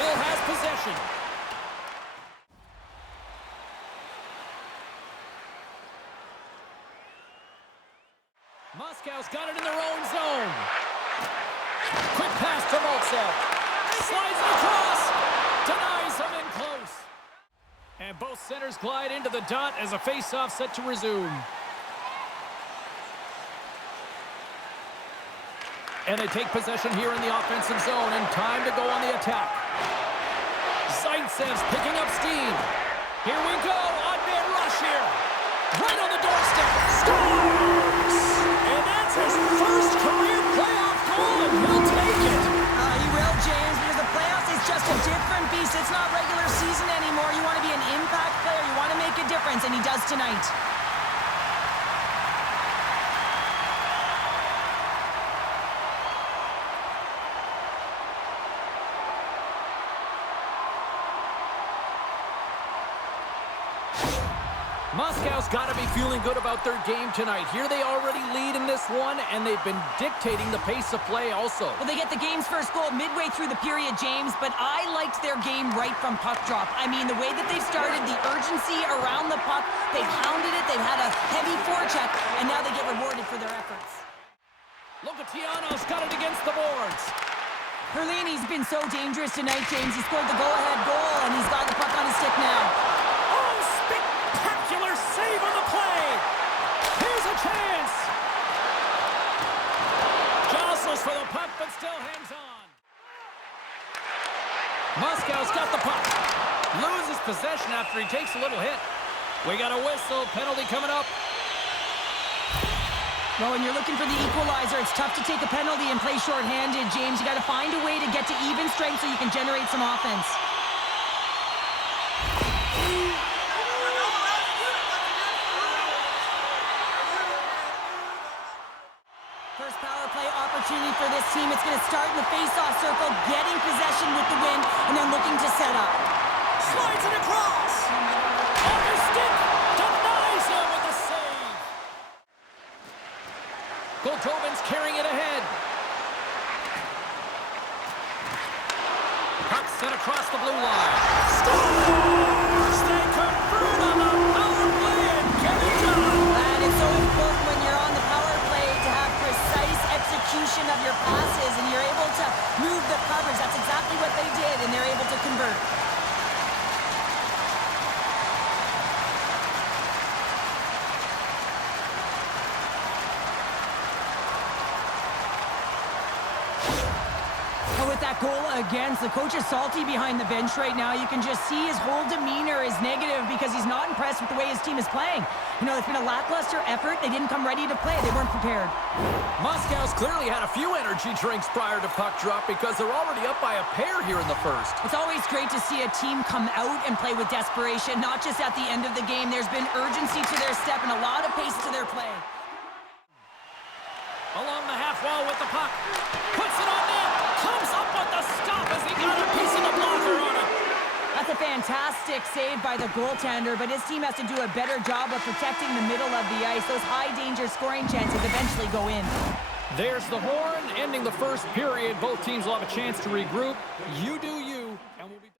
still has possession. Moscow's got it in their own zone. Quick pass to Maltsev. Slides it across. Denies him in close. And both centers glide into the dot as a face-off set to resume. And they take possession here in the offensive zone, and time to go on the attack. Zaitsev's picking up steam. Here we go, on-man rush here. Right on the doorstep. Scores! And that's his first career playoff goal, and he'll take it. He will, James, because the playoffs is just a different beast. It's not regular season anymore. You want to be an impact player. You want to make a difference, and he does tonight. Moscow's got to be feeling good about their game tonight. Here they already lead in this one, and they've been dictating the pace of play also. Well, they get the game's first goal midway through the period, James, but I liked their game right from puck drop. I mean, the way that they've started, the urgency around the puck, they've hounded it, they've had a heavy forecheck, and now they get rewarded for their efforts. Logatiano's got it against the boards. Perlini's been so dangerous tonight, James. He scored the go-ahead goal, and he's got the puck on his stick now. Save on the play. Here's a chance. Jostles for the puck, but still hangs on. Moscow's got the puck. Loses possession after he takes a little hit. We got a whistle. Penalty coming up. Well, when you're looking for the equalizer, it's tough to take a penalty and play shorthanded, James. You got to find a way to get to even strength so you can generate some offense. First power play opportunity for this team. It's going to start in the face-off circle, getting possession with the win, and then looking to set up. Slides it across. Off his stick. Denies him with the save. Goldobin's carrying it ahead. Puck sent across the blue line. Scores! They convert on the power play and get it done. And it's so important when you're on the power play to have precise execution of your passes, and you're able to move the coverage. That's exactly what they did, and they're able to convert. With that goal against, the coach is salty behind the bench right now. You can just see his whole demeanor is negative because he's not impressed with the way his team is playing. You know, it's been a lackluster effort. They didn't come ready to play. They weren't prepared. Moscow's clearly had a few energy drinks prior to puck drop because they're already up by a pair here in the first. It's always great to see a team come out and play with desperation, not just at the end of the game. There's been urgency to their step and a lot of pace to their play. Along the half wall with the puck. Puts it on net. Comes up with the stop as he got a piece of the blocker on it. That's a fantastic save by the goaltender, but his team has to do a better job of protecting the middle of the ice. Those high-danger scoring chances eventually go in. There's the horn, ending the first period. Both teams will have a chance to regroup. You do you, and we'll be...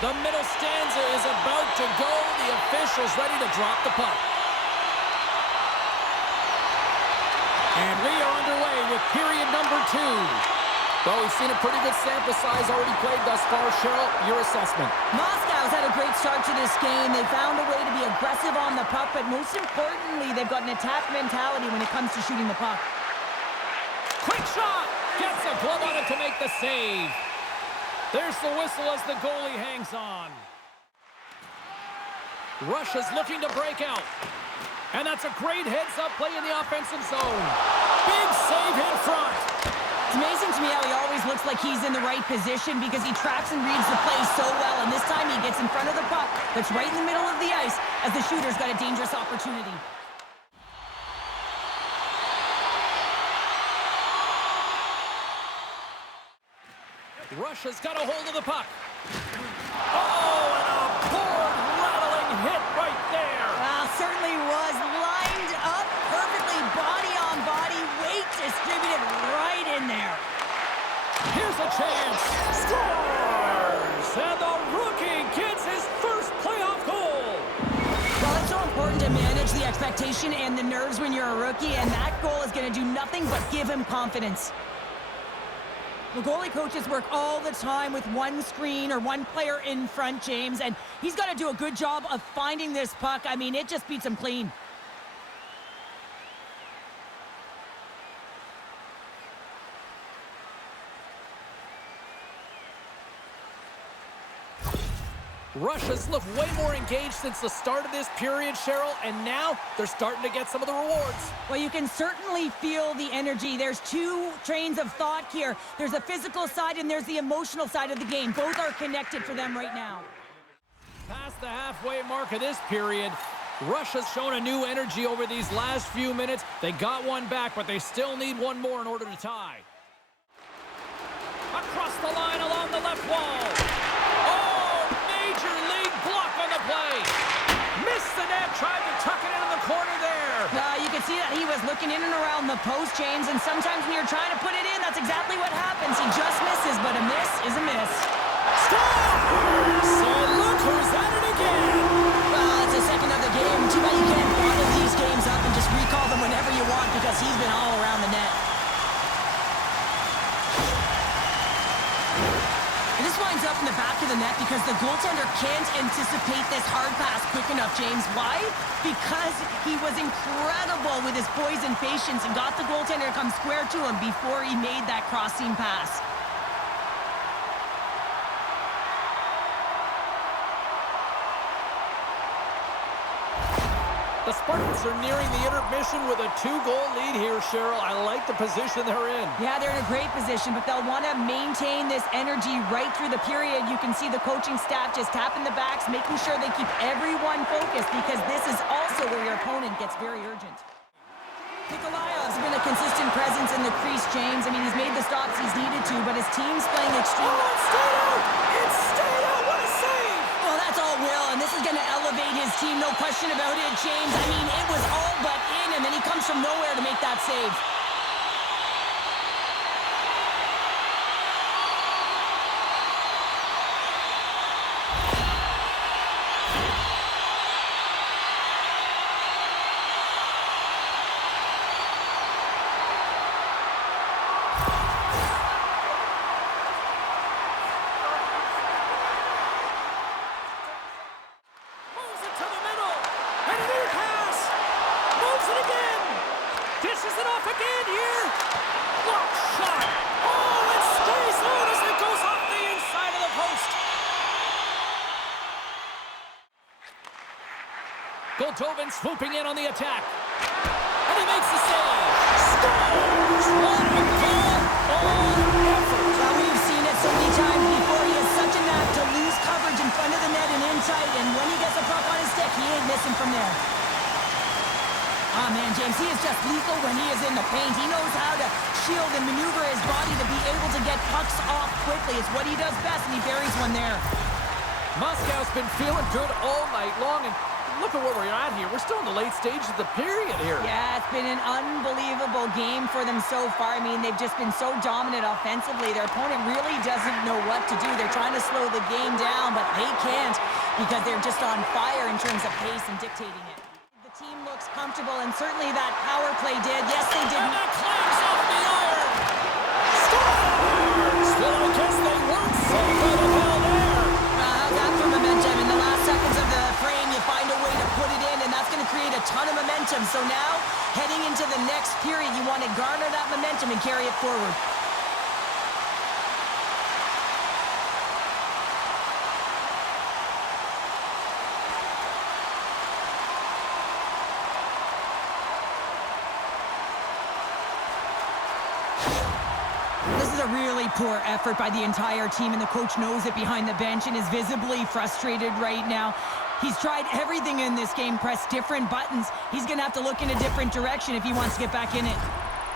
The middle stanza is about to go. The official's ready to drop the puck. And we are underway with period number 2. Well, we've seen a pretty good sample size already played thus far. Cheryl, your assessment. Moscow's had a great start to this game. They found a way to be aggressive on the puck, but most importantly, they've got an attack mentality when it comes to shooting the puck. Quick shot! Gets a glove on it to make the save. There's the whistle as the goalie hangs on. Russia's looking to break out. And that's a great heads-up play in the offensive zone. Big save in front. It's amazing to me how he always looks like he's in the right position because he tracks and reads the play so well. And this time he gets in front of the puck that's right in the middle of the ice as the shooter's got a dangerous opportunity. Russia's got a hold of the puck. Oh, and a board-rattling hit right there. Well, certainly was lined up perfectly, body on chance. Scores! And the rookie gets his first playoff goal. Well, it's so important to manage the expectation and the nerves when you're a rookie, and that goal is going to do nothing but give him confidence. The goalie coaches work all the time with one screen or one player in front, James, and he's got to do a good job of finding this puck. I mean, it just beats him clean. Russia's looked way more engaged since the start of this period, Cheryl, and now they're starting to get some of the rewards. Well, you can certainly feel the energy. There's two trains of thought here. There's a physical side and there's the emotional side of the game. Both are connected for them right now. Past the halfway mark of this period, Russia's shown a new energy over these last few minutes. They got one back, but they still need one more in order to tie. Across the line along the left wall. Major league block on the play. Missed the net, tried to tuck it in the corner there. You can see that he was looking in and around the post, James, and sometimes when you're trying to put it in, that's exactly what happens. He just misses, but a miss is a miss. Scores! So look who's at it again. Well, it's the second of the game. Too bad you can't bottle these games up and just recall them whenever you want because he's been all around the net. This winds up in the back of the net because the goaltender can't anticipate this hard pass quick enough, James. Why? Because he was incredible with his poise and patience and got the goaltender to come square to him before he made that crossing pass. The Spartans are nearing the intermission with a 2-goal lead here, Cheryl. I like the position they're in. Yeah, they're in a great position, but they'll want to maintain this energy right through the period. You can see the coaching staff just tapping the backs, making sure they keep everyone focused because this is also where your opponent gets very urgent. Nikolayev's been a consistent presence in the crease, James. I mean, he's made the stops he's needed to, but his team's playing extremely... Oh, it's stayed out! It's stayed out! What a save! Well, that's all will, and this is going to elevate his team, no question about it, James. I mean, it was all but in, and then he comes from nowhere to make that save. Dishes it off again here. Block shot. Oh, it stays out as it goes off the inside of the post. Goldtoven swooping in on the attack. And he makes the save. Scores! What a goal! Oh, effort. Well, we've seen it so many times before. He has such a knack to lose coverage in front of the net and in tight. And when he gets a puck on his stick, he ain't missing from there. Oh, man, James, he is just lethal when he is in the paint. He knows how to shield and maneuver his body to be able to get pucks off quickly. It's what he does best, and he buries one there. Moscow's been feeling good all night long, and look at where we're at here. We're still in the late stages of the period here. Yeah, it's been an unbelievable game for them so far. I mean, they've just been so dominant offensively. Their opponent really doesn't know what to do. They're trying to slow the game down, but they can't because they're just on fire in terms of pace and dictating it. The team looks comfortable, and certainly that power play did. Yes, they did. And that clamps off the iron. Scores! Well, I guess they weren't safe by the bell there. How's that for momentum? In the last seconds of the frame, you find a way to put it in, and that's going to create a ton of momentum. So now, heading into the next period, you want to garner that momentum and carry it forward. This is a really poor effort by the entire team, and the coach knows it behind the bench and is visibly frustrated right now. He's tried everything in this game, pressed different buttons. He's going to have to look in a different direction if he wants to get back in it.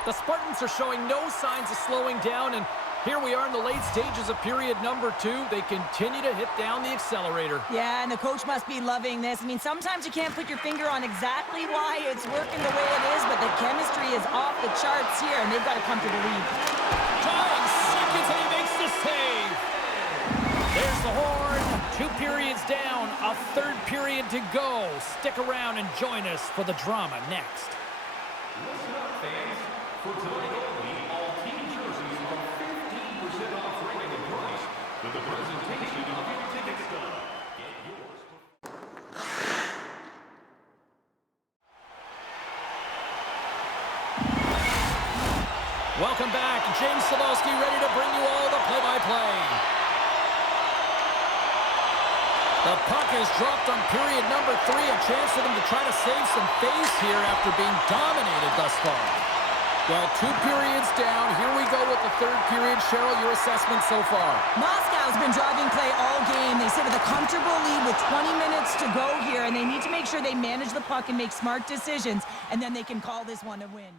The Spartans are showing no signs of slowing down, and here we are in the late stages of period number 2. They continue to hit down the accelerator. Yeah, and the coach must be loving this. I mean, sometimes you can't put your finger on exactly why it's working the way it is, but the chemistry is off the charts here, and they've got a comfortable lead. Tying seconds, and he makes the the save. There's the horn. 2 periods down, a 3rd period to go. Stick around and join us for the drama next. Listen up, fans. For tonight only, all team jerseys are 15% off regular price with the presentation of your ticket stub. Get yours. Welcome back. James Cebulski ready to bring you all the play-by-play. The puck is dropped on period number 3. A chance for them to try to save some face here after being dominated thus far. Well, 2 periods down. Here we go with the 3rd period. Cheryl, your assessment so far? Moscow's been driving play all game. They sit with a comfortable lead with 20 minutes to go here, and they need to make sure they manage the puck and make smart decisions, and then they can call this one a win.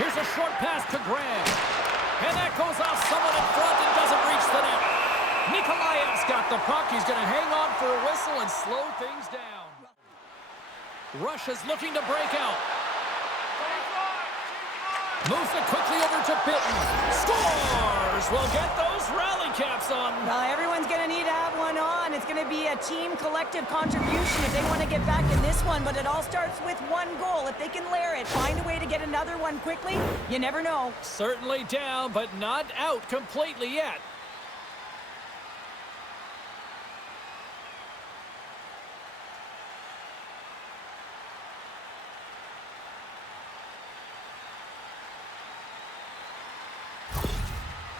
Here's a short pass to Graham. And that goes off someone in front and doesn't reach the net. Nikolaev's got the puck. He's going to hang on for a whistle and slow things down. Russia's looking to break out. Moves it quickly over to Bitten. Scores! We'll get those rally caps on. Well, everyone's going to need to have one on. It's going to be a team collective contribution if they want to get back in this one, but it all starts with one goal. If they can layer it, find a way to get another one quickly, you never know. Certainly down, but not out completely yet.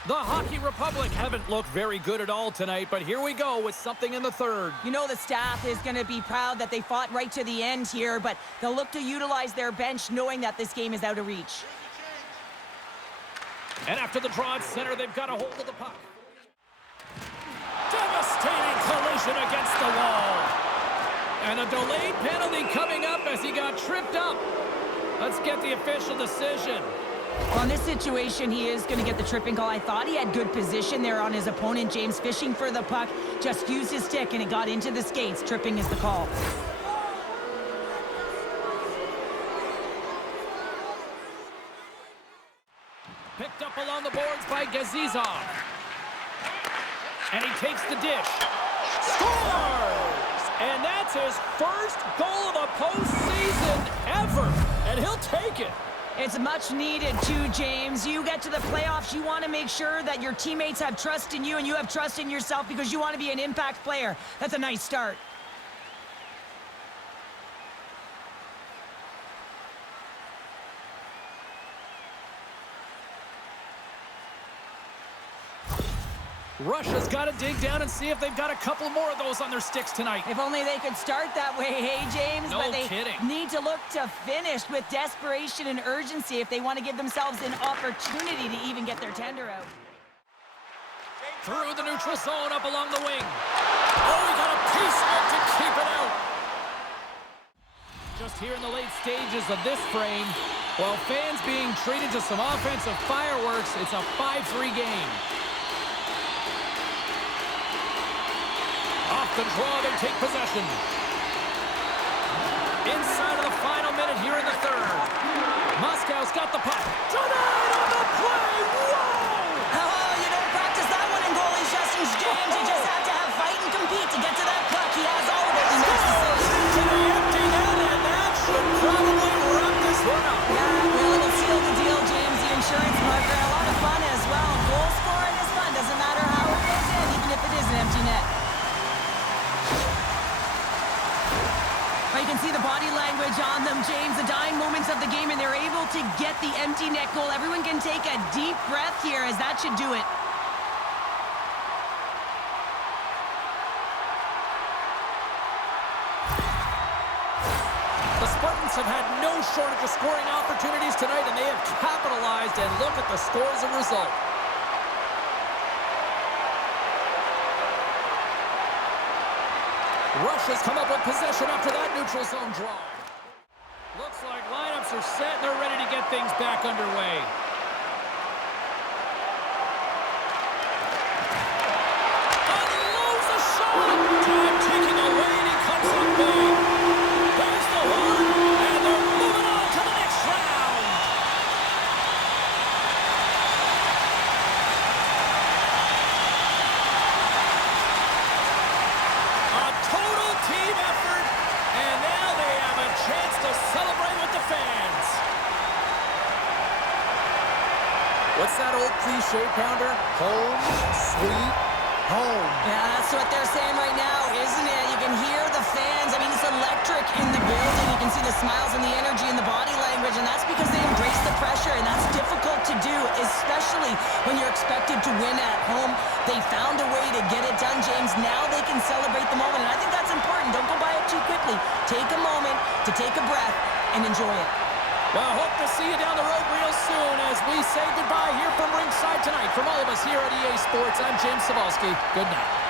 The Hockey Republic haven't looked very good at all tonight, but here we go with something in the 3rd. You know the staff is going to be proud that they fought right to the end here, but they'll look to utilize their bench knowing that this game is out of reach. And after the draw at center, they've got a hold of the puck. Devastating collision against the wall. And a delayed penalty coming up as he got tripped up. Let's get the official decision. Well, in this situation, he is going to get the tripping call. I thought he had good position there on his opponent. James fishing for the puck, just used his stick, and it got into the skates. Tripping is the call. Picked up along the boards by Gazizov. And he takes the dish. Scores! And that's his first goal of the postseason ever. And he'll take it. It's much needed too, James. You get to the playoffs, you want to make sure that your teammates have trust in you and you have trust in yourself because you want to be an impact player. That's a nice start. Russia's got to dig down and see if they've got a couple more of those on their sticks tonight. If only they could start that way, hey, James? No but they kidding. need to look to finish with desperation and urgency if they want to give themselves an opportunity to even get their tender out. Through the neutral zone, up along the wing. Oh, he got a piece of it to keep it out. Just here in the late stages of this frame, while fans being treated to some offensive fireworks, it's a 5-3 game. Off the draw, they take possession. Inside of the final minute here in the 3rd. Moscow's got the puck. Denied on the play! Whoa! Oh, you don't practice that one in goalie sessions, James. You just have to have fight and compete to get to that puck. He has all of it. He makes the save. To the empty net, and that should probably wrap this one up. Yeah, really will seal the deal, James. The insurance marker. A lot of fun as well. Goal scoring is fun. Doesn't matter how it goes in, even if it is an empty net. You can see the body language on them, James, the dying moments of the game, and they're able to get the empty net goal. Everyone can take a deep breath here, as that should do it. The Spartans have had no shortage of scoring opportunities tonight, and they have capitalized, and look at the score as a result. Russia's come up with possession after that neutral zone draw. Looks like lineups are set and they're ready to get things back underway. Unloads a shot! Time taking away and he comes up big. There's the horn and they're moving on to the next round. What's that old cliche, Pounder? Home, sweet home. Yeah, that's what they're saying right now, isn't it? You can hear the fans. I mean, it's electric in the building. You can see the smiles and the energy and the body language, and that's because they embrace the pressure, and that's difficult to do, especially when you're expected to win at home. They found a way to get it done, James. Now they can celebrate the moment, and I think that's important. Don't go by it too quickly. Take a moment to take a breath and enjoy it. Well, hope to see you down the road real soon as we say goodbye here from ringside tonight. From all of us here at EA Sports, I'm Jim Cebulski. Good night.